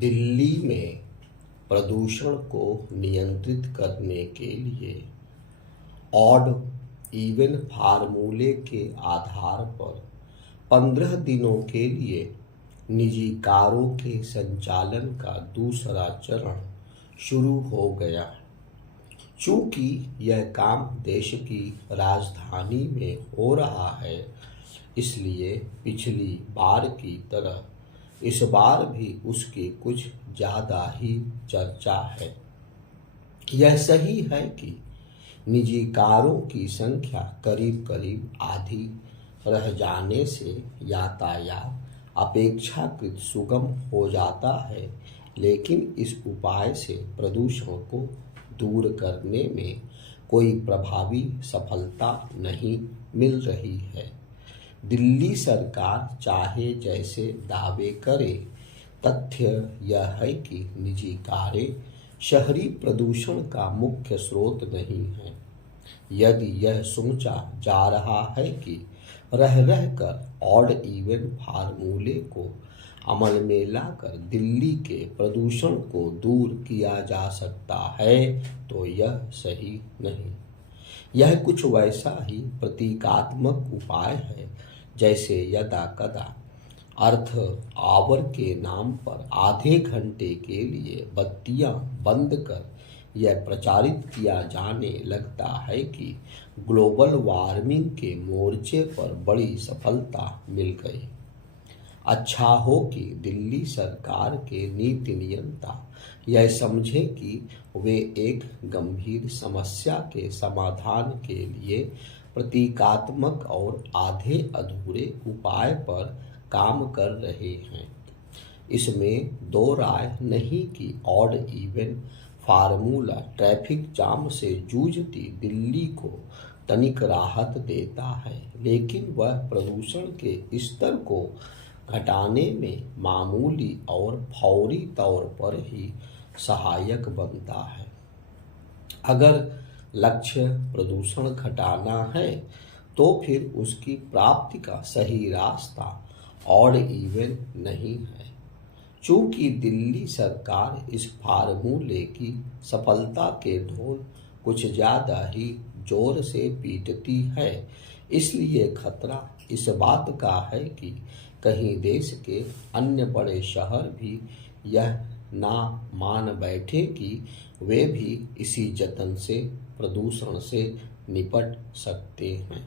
दिल्ली में प्रदूषण को नियंत्रित करने के लिए ऑड इवन फार्मूले के आधार पर 15 दिनों के लिए निजी कारों के संचालन का दूसरा चरण शुरू हो गया। चूंकि यह काम देश की राजधानी में हो रहा है, इसलिए पिछली बार की तरह इस बार भी उसकी कुछ ज़्यादा ही चर्चा है। यह सही है कि निजी कारों की संख्या करीब करीब आधी रह जाने से यातायात अपेक्षाकृत सुगम हो जाता है, लेकिन इस उपाय से प्रदूषण को दूर करने में कोई प्रभावी सफलता नहीं मिल रही है। दिल्ली सरकार चाहे जैसे दावे करे, तथ्य यह है कि निजी कारें शहरी प्रदूषण का मुख्य स्रोत नहीं है। यदि यह सोचा जा रहा है कि रह रहकर ऑड इवन फार्मूले को अमल में लाकर दिल्ली के प्रदूषण को दूर किया जा सकता है, तो यह सही नहीं। यह कुछ वैसा ही प्रतीकात्मक उपाय है जैसे यदा कदा अर्थ आवर के नाम पर आधे घंटे के लिए बत्तियां बंद कर यह प्रचारित किया जाने लगता है कि ग्लोबल वार्मिंग के मोर्चे पर बड़ी सफलता मिल गई। अच्छा हो कि दिल्ली सरकार के नीति नियंता यह समझे कि वे एक गंभीर समस्या के समाधान के लिए प्रतीकात्मक और आधे अधूरे उपाय पर काम कर रहे हैं। इसमें दो राय नहीं कि odd even formula traffic jam से जूझती दिल्ली को तनिक राहत देता है, लेकिन वह प्रदूषण के स्तर को घटाने में मामूली और फौरी तौर पर ही सहायक बनता है। अगर लक्ष्य प्रदूषण घटाना है, तो फिर उसकी प्राप्ति का सही रास्ता ऑड इवन नहीं है। चूंकि दिल्ली सरकार इस फार्मूले की सफलता के ढोल कुछ ज़्यादा ही जोर से पीटती है, इसलिए खतरा इस बात का है कि कहीं देश के अन्य बड़े शहर भी यह ना मान बैठे कि वे भी इसी जतन से प्रदूषण से निपट सकते हैं।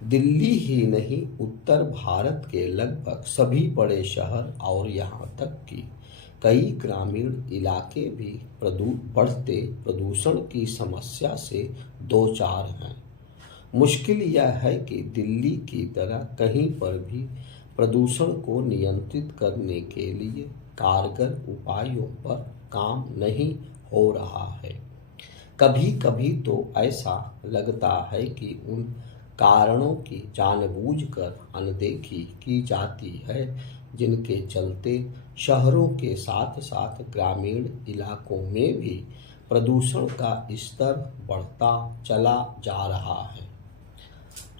दिल्ली ही नहीं, उत्तर भारत के लगभग सभी बड़े शहर और यहाँ तक कि कई ग्रामीण इलाके भी बढ़ते प्रदूषण की समस्या से दो चार हैं। मुश्किल यह है कि दिल्ली की तरह कहीं पर भी प्रदूषण को नियंत्रित करने के लिए कारगर उपायों पर काम नहीं हो रहा है। कभी कभी तो ऐसा लगता है कि उन कारणों की जानबूझकर अनदेखी की जाती है, जिनके चलते शहरों के साथ साथ ग्रामीण इलाकों में भी प्रदूषण का स्तर बढ़ता चला जा रहा है।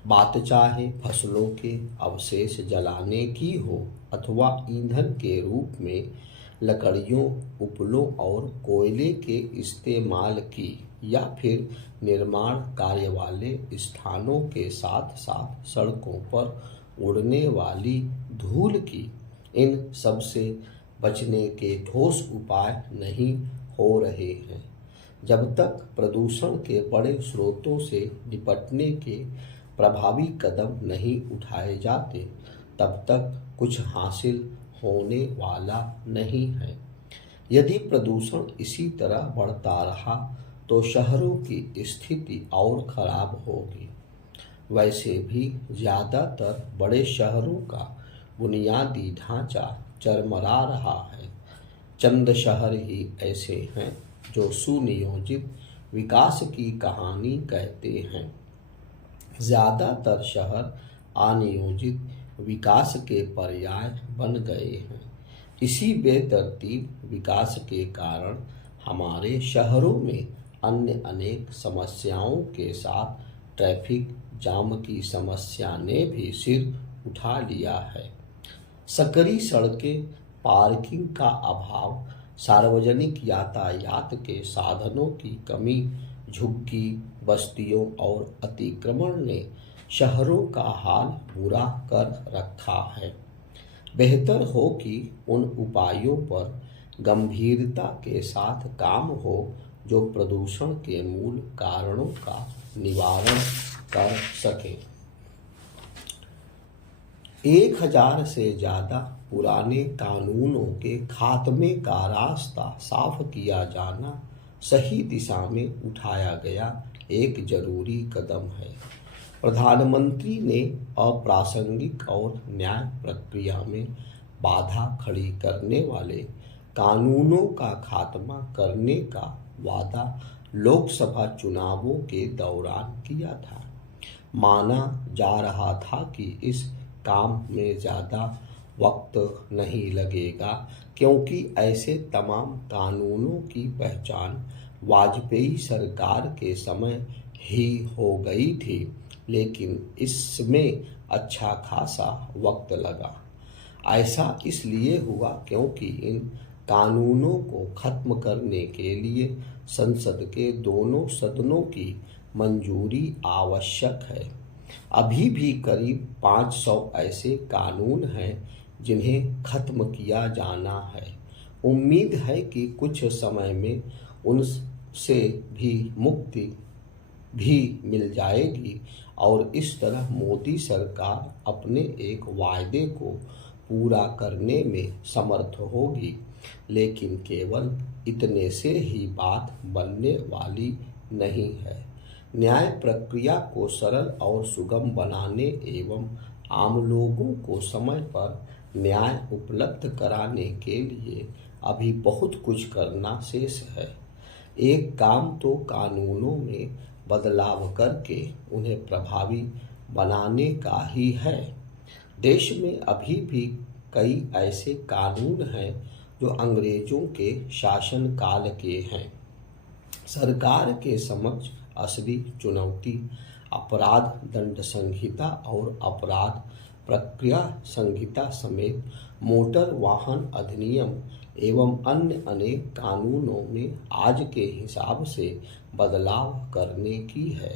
बात चाहे फसलों के अवशेष जलाने की हो अथवा ईंधन के रूप में लकड़ियों, उपलों और कोयले के इस्तेमाल की, या फिर निर्माण कार्य वाले स्थानों के साथ साथ सड़कों पर उड़ने वाली धूल की, इन सब से बचने के ठोस उपाय नहीं हो रहे हैं। जब तक प्रदूषण के बड़े स्रोतों से निपटने के प्रभावी कदम नहीं उठाए जाते, तब तक कुछ हासिल होने वाला नहीं है। यदि प्रदूषण इसी तरह बढ़ता रहा तो शहरों की स्थिति और खराब होगी। वैसे भी ज़्यादातर बड़े शहरों का बुनियादी ढांचा चरमरा रहा है। चंद शहर ही ऐसे हैं जो सुनियोजित विकास की कहानी कहते हैं। ज़्यादातर शहर अनियोजित विकास के पर्याय बन गए हैं। इसी बेतरतीब विकास के कारण हमारे शहरों में अन्य अनेक समस्याओं के साथ ट्रैफिक जाम की समस्या ने भी सिर उठा लिया है। सकरी सड़कें, पार्किंग का अभाव, सार्वजनिक यातायात के साधनों की कमी, झुग्गी बस्तियों और अतिक्रमण ने शहरों का हाल बुरा कर रखा है। बेहतर हो कि उन उपायों पर गंभीरता के साथ काम हो जो प्रदूषण के मूल कारणों का निवारण कर सके। 1000 से ज्यादा पुराने कानूनों के खात्मे का रास्ता साफ किया जाना सही दिशा में उठाया गया एक जरूरी कदम है। प्रधानमंत्री ने अप्रासंगिक और न्याय प्रक्रिया में बाधा खड़ी करने वाले कानूनों का खात्मा करने का वादा लोकसभा चुनावों के दौरान किया था। माना जा रहा था कि इस काम में ज़्यादा वक्त नहीं लगेगा क्योंकि ऐसे तमाम कानूनों की पहचान वाजपेयी सरकार के समय ही हो गई थी, लेकिन इसमें अच्छा खासा वक्त लगा। ऐसा इसलिए हुआ क्योंकि इन कानूनों को खत्म करने के लिए संसद के दोनों सदनों की मंजूरी आवश्यक है। अभी भी करीब 500 ऐसे कानून हैं जिन्हें खत्म किया जाना है। उम्मीद है कि कुछ समय में उनसे भी मुक्ति भी मिल जाएगी और इस तरह मोदी सरकार अपने एक वायदे को पूरा करने में समर्थ होगी। लेकिन केवल इतने से ही बात बनने वाली नहीं है। न्याय प्रक्रिया को सरल और सुगम बनाने एवं आम लोगों को समय पर न्याय उपलब्ध कराने के लिए अभी बहुत कुछ करना शेष है। एक काम तो कानूनों में बदलाव करके उन्हें प्रभावी बनाने का ही है। देश में अभी भी कई ऐसे कानून हैं जो अंग्रेजों के शासनकाल के हैं। सरकार के समक्ष असली चुनौती अपराध दंड संहिता और अपराध प्रक्रिया संहिता समेत मोटर वाहन अधिनियम एवं अन्य अनेक कानूनों में आज के हिसाब से बदलाव करने की है।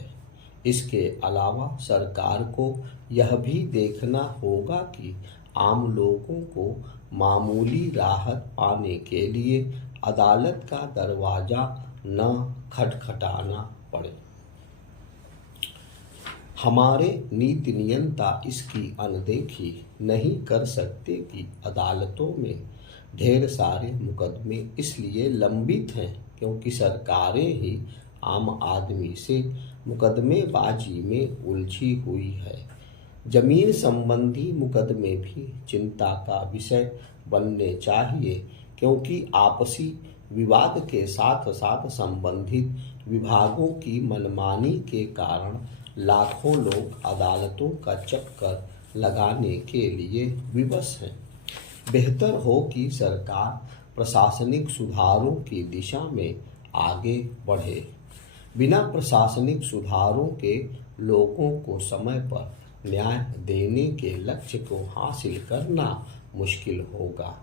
इसके अलावा सरकार को यह भी देखना होगा कि आम लोगों को मामूली राहत पाने के लिए अदालत का दरवाजा न खटखटाना पड़े। हमारे नीति नियंता इसकी अनदेखी नहीं कर सकते कि अदालतों में ढेर सारे मुकदमे इसलिए लंबित हैं क्योंकि सरकारें ही आम आदमी से मुकदमेबाजी में उलझी हुई है। जमीन संबंधी मुकदमे भी चिंता का विषय बनने चाहिए क्योंकि आपसी विवाद के साथ साथ संबंधित विभागों की मनमानी के कारण लाखों लोग अदालतों का चक्कर लगाने के लिए विवश हैं। बेहतर हो कि सरकार प्रशासनिक सुधारों की दिशा में आगे बढ़े। बिना प्रशासनिक सुधारों के लोगों को समय पर न्याय देने के लक्ष्य को हासिल करना मुश्किल होगा।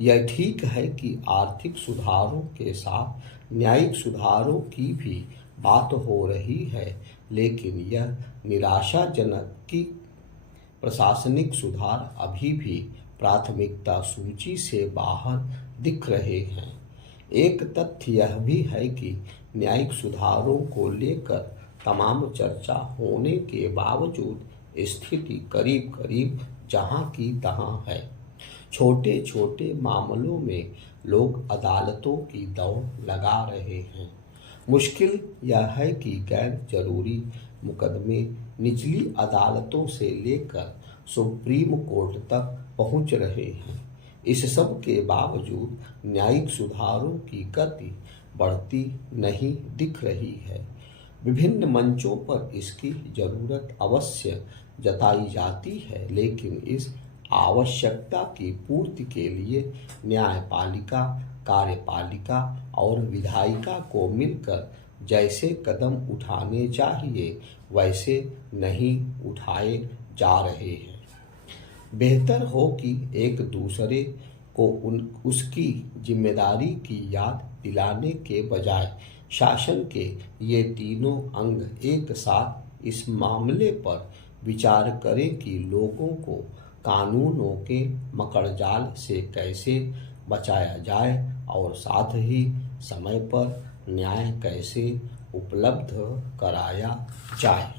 यह ठीक है कि आर्थिक सुधारों के साथ न्यायिक सुधारों की भी बात हो रही है, लेकिन यह निराशाजनक कि प्रशासनिक सुधार अभी भी प्राथमिकता सूची से बाहर दिख रहे हैं। एक तथ्य यह भी है कि न्यायिक सुधारों को लेकर तमाम चर्चा होने के बावजूद स्थिति करीब करीब जहां की तहां है। छोटे छोटे मामलों में लोग अदालतों की दौड़ लगा रहे हैं। मुश्किल यह है कि गैर जरूरी मुकदमे निचली अदालतों से लेकर सुप्रीम कोर्ट तक पहुंच रहे हैं। इस सब के बावजूद न्यायिक सुधारों की गति बढ़ती नहीं दिख रही है। विभिन्न मंचों पर इसकी जरूरत अवश्य जताई जाती है, लेकिन इस आवश्यकता की पूर्ति के लिए न्यायपालिका, कार्यपालिका और विधायिका को मिलकर जैसे कदम उठाने चाहिए वैसे नहीं उठाए जा रहे हैं। बेहतर हो कि एक दूसरे को उसकी जिम्मेदारी की याद दिलाने के बजाय शासन के ये तीनों अंग एक साथ इस मामले पर विचार करें कि लोगों को कानूनों के मकड़जाल से कैसे बचाया जाए और साथ ही समय पर न्याय कैसे उपलब्ध कराया जाए।